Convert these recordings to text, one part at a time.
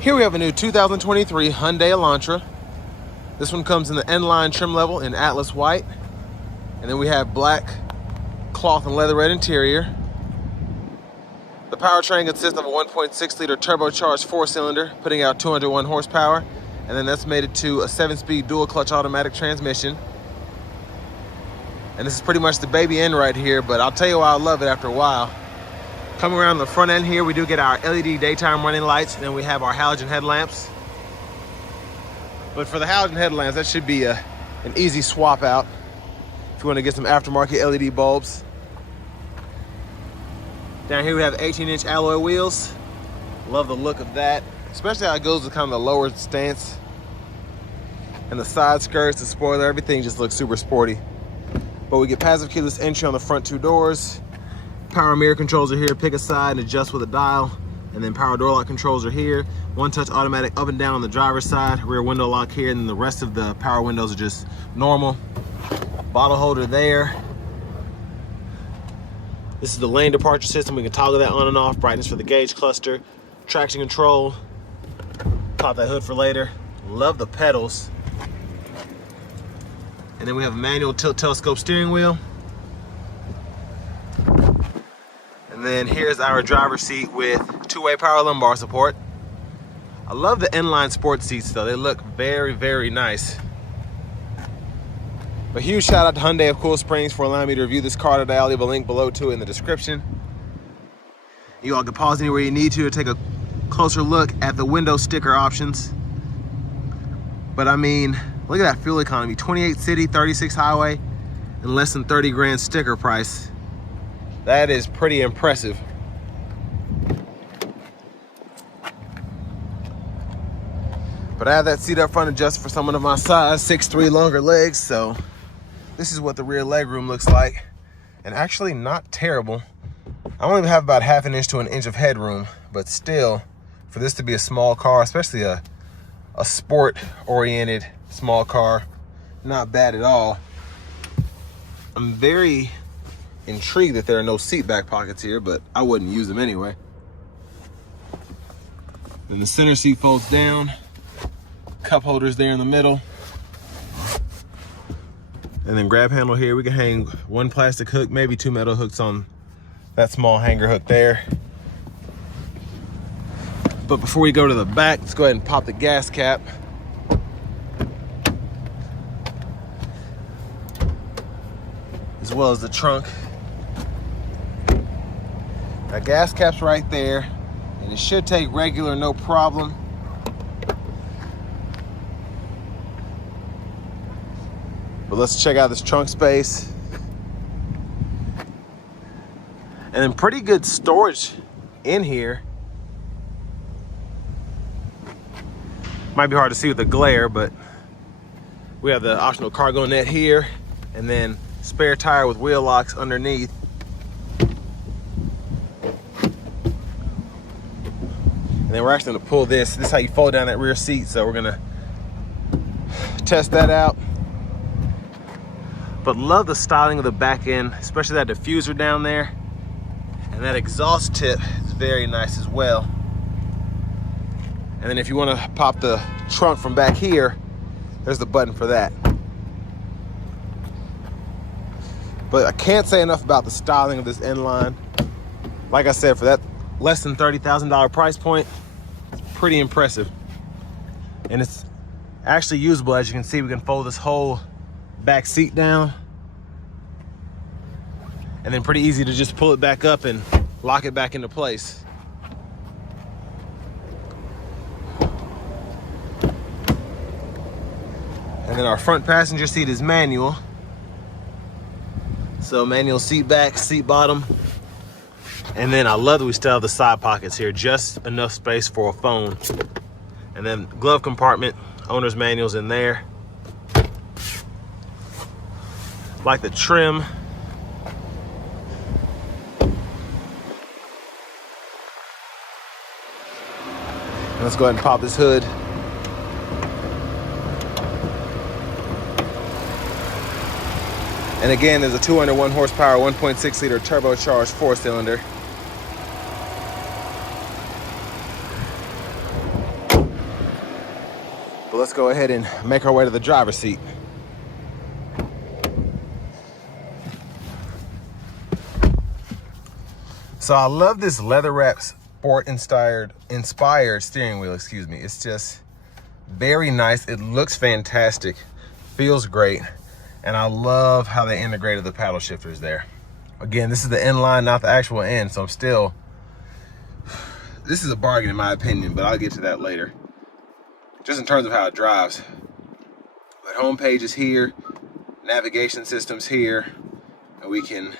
Here we have a new 2023 Hyundai Elantra. This one comes in the N-line trim level in Atlas white. And then we have black cloth and leather red interior. The powertrain consists of a 1.6 liter turbocharged 4-cylinder, putting out 201 horsepower. And then that's mated to a 7-speed dual clutch automatic transmission. And this is pretty much the baby end right here, but I'll tell you why I love it after a while. Coming around the front end here, we do get our LED daytime running lights, and then we have our halogen headlamps. But for the halogen headlamps, that should be an easy swap out if you want to get some aftermarket LED bulbs. Down here we have 18-inch alloy wheels. Love the look of that, especially how it goes with kind of the lower stance. And the side skirts, the spoiler, everything just looks super sporty. But we get passive keyless entry on the front two doors. Power mirror controls are here, pick a side and adjust with a dial. And then power door lock controls are here. One-touch automatic up and down on the driver's side, rear window lock here, and then the rest of the power windows are just normal. Bottle holder there. This is the lane departure system. We can toggle that on and off. Brightness for the gauge cluster. Traction control. Pop that hood for later. Love the pedals. And then we have a manual tilt telescope steering wheel. And then here's our driver's seat with two-way power lumbar support. I love the N-line sport seats though. They look very, very nice. A huge shout out to Hyundai of Cool Springs for allowing me to review this car today. I'll leave a link below to it in the description. You all can pause anywhere you need to take a closer look at the window sticker options. But I mean, look at that fuel economy. 28 city, 36 highway, and less than 30 grand sticker price. That is pretty impressive. But I have that seat up front adjusted for someone of my size, 6'3", longer legs, so this is what the rear leg room looks like. And actually not terrible. I only have about half an inch to an inch of headroom, but still, for this to be a small car, especially a sport-oriented small car, not bad at all. I'm very intrigued that there are no seat back pockets here, but I wouldn't use them anyway. Then the center seat folds down. Cup holders there in the middle. And then grab handle here. We can hang one plastic hook, maybe two metal hooks on that small hanger hook there. But before we go to the back, let's go ahead and pop the gas cap. As well as the trunk. That gas cap's right there, and it should take regular, no problem. But let's check out this trunk space. And then pretty good storage in here. Might be hard to see with the glare, but we have the optional cargo net here, and then spare tire with wheel locks underneath. And then we're actually gonna pull this. This is how you fold down that rear seat, so we're gonna test that out. But love the styling of the back end, especially that diffuser down there. And that exhaust tip is very nice as well. And then if you want to pop the trunk from back here, there's the button for that. But I can't say enough about the styling of this N-line. Like I said, for that less than $30,000 price point, it's pretty impressive. And it's actually usable. As you can see, we can fold this whole back seat down, and then pretty easy to just pull it back up and lock it back into place. And then our front passenger seat is manual. So manual seat back, seat bottom. And then I love that we still have the side pockets here, just enough space for a phone. And then glove compartment, owner's manual's in there. Like the trim. And let's go ahead and pop this hood. And again, there's a 201 horsepower, 1.6 liter turbocharged 4-cylinder. But let's go ahead and make our way to the driver's seat. So I love this leather wrap sport inspired steering wheel, excuse me. It's just very nice. It looks fantastic, feels great. And I love how they integrated the paddle shifters there. Again, this is the N line, not the actual N. So this is a bargain in my opinion, but I'll get to that later. Just in terms of how it drives. But home page is here, navigation system's here, and we can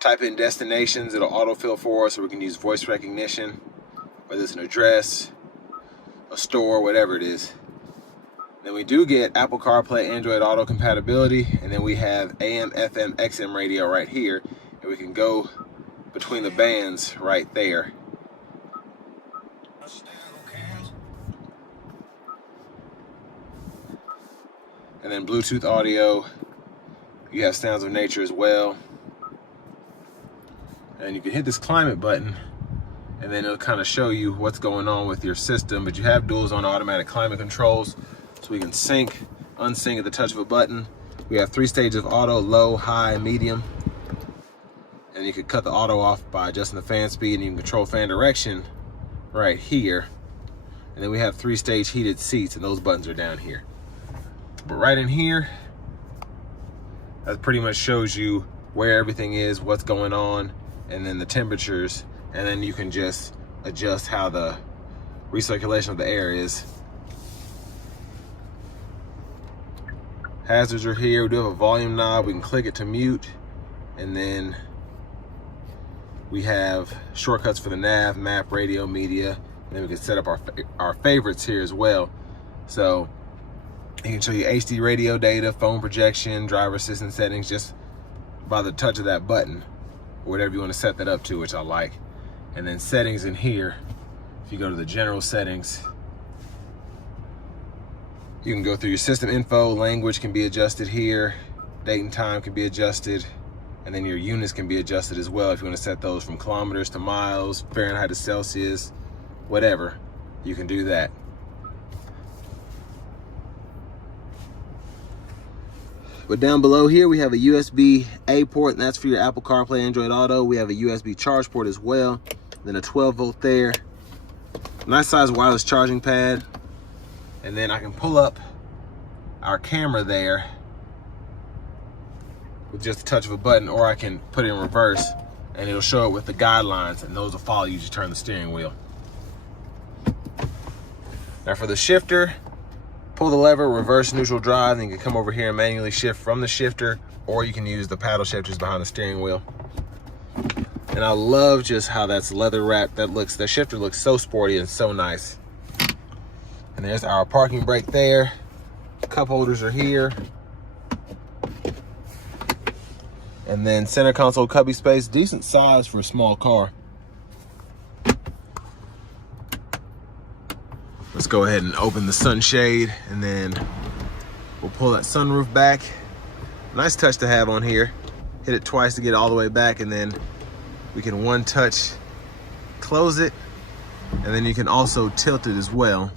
type in destinations, it'll autofill for us, or we can use voice recognition, whether it's an address, a store, whatever it is. Then we do get Apple CarPlay, Android Auto compatibility, and then we have AM, FM, XM radio right here, and we can go between the bands right there. And then Bluetooth audio, you have Sounds of Nature as well. And you can hit this climate button and then it'll kind of show you what's going on with your system. But you have dual zone automatic climate controls, so we can sync, unsync at the touch of a button. We have 3 stages of auto, low, high, medium. And you can cut the auto off by adjusting the fan speed, and you can control fan direction right here. And then we have 3-stage heated seats, and those buttons are down here. But right in here, that pretty much shows you where everything is, what's going on, and then the temperatures, and then you can just adjust how the recirculation of the air is. Hazards are here. We do have a volume knob. We can click it to mute, and then we have shortcuts for the nav, map, radio, media, and then we can set up our favorites here as well. So it can show you HD radio data, phone projection, driver assistant settings just by the touch of that button, or whatever you want to set that up to, which I like. And then settings in here, if you go to the general settings, you can go through your system info, language can be adjusted here, date and time can be adjusted, and then your units can be adjusted as well if you want to set those from kilometers to miles, Fahrenheit to Celsius, whatever, you can do that. But down below here, we have a USB-A port, and that's for your Apple CarPlay, Android Auto. We have a USB charge port as well, then a 12-volt there. Nice size wireless charging pad. And then I can pull up our camera there with just a touch of a button, or I can put it in reverse, and it'll show it with the guidelines, and those will follow you as you turn the steering wheel. Now for the shifter, pull the lever, reverse neutral drive, and you can come over here and manually shift from the shifter, or you can use the paddle shifters behind the steering wheel. And I love just how that's leather wrapped. That shifter looks so sporty and so nice. And there's our parking brake there. Cup holders are here. And then center console cubby space, decent size for a small car. Let's go ahead and open the sunshade, and then we'll pull that sunroof back. Nice touch to have on here. Hit it twice to get it all the way back, and then we can one touch close it, and then you can also tilt it as well.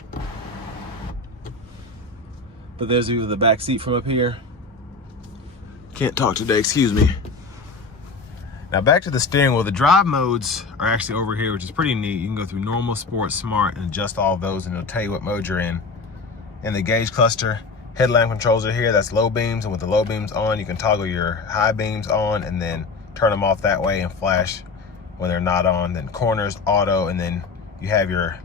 But there's a view of the back seat from up here. Can't talk today, excuse me. Now back to the steering wheel. The drive modes are actually over here, which is pretty neat. You can go through normal, sport, smart, and adjust all of those, and it'll tell you what mode you're in. In the gauge cluster, headlamp controls are here. That's low beams, and with the low beams on, you can toggle your high beams on and then turn them off that way and flash when they're not on. Then corners, auto, and then you have your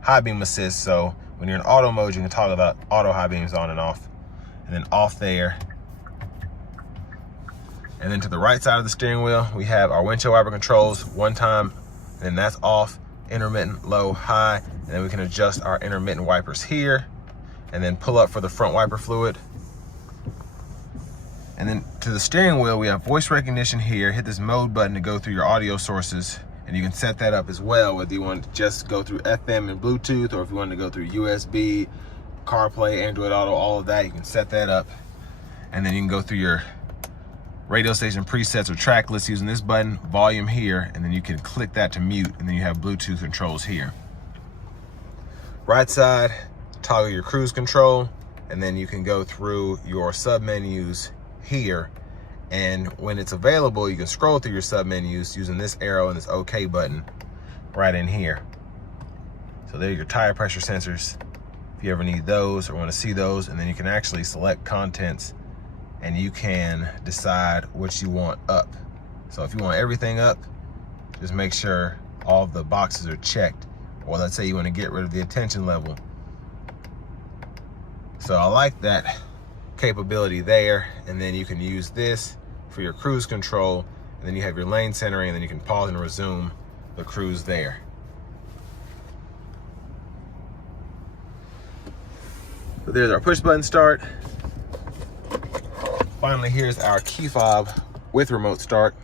high beam assist. So when you're in auto mode, you can toggle the auto high beams on and off, and then off there. And then to the right side of the steering wheel, we have our windshield wiper controls, one time, and then that's off, intermittent, low, high, and then we can adjust our intermittent wipers here, and then pull up for the front wiper fluid. And then to the steering wheel, we have voice recognition here. Hit this mode button to go through your audio sources, and you can set that up as well, whether you want to just go through FM and Bluetooth, or if you want to go through USB, CarPlay, Android Auto, all of that, you can set that up. And then you can go through your radio station presets or track lists using this button, volume here, and then you can click that to mute, and then you have Bluetooth controls here. Right side, toggle your cruise control, and then you can go through your sub menus here. And when it's available, you can scroll through your sub menus using this arrow and this OK button right in here. So there are your tire pressure sensors, if you ever need those or want to see those. And then you can actually select contents and you can decide what you want up. So if you want everything up, just make sure all the boxes are checked. Or let's say you want to get rid of the attention level. So I like that capability there. And then you can use this for your cruise control. And then you have your lane centering, and then you can pause and resume the cruise there. So there's our push button start. Finally, here's our key fob with remote start.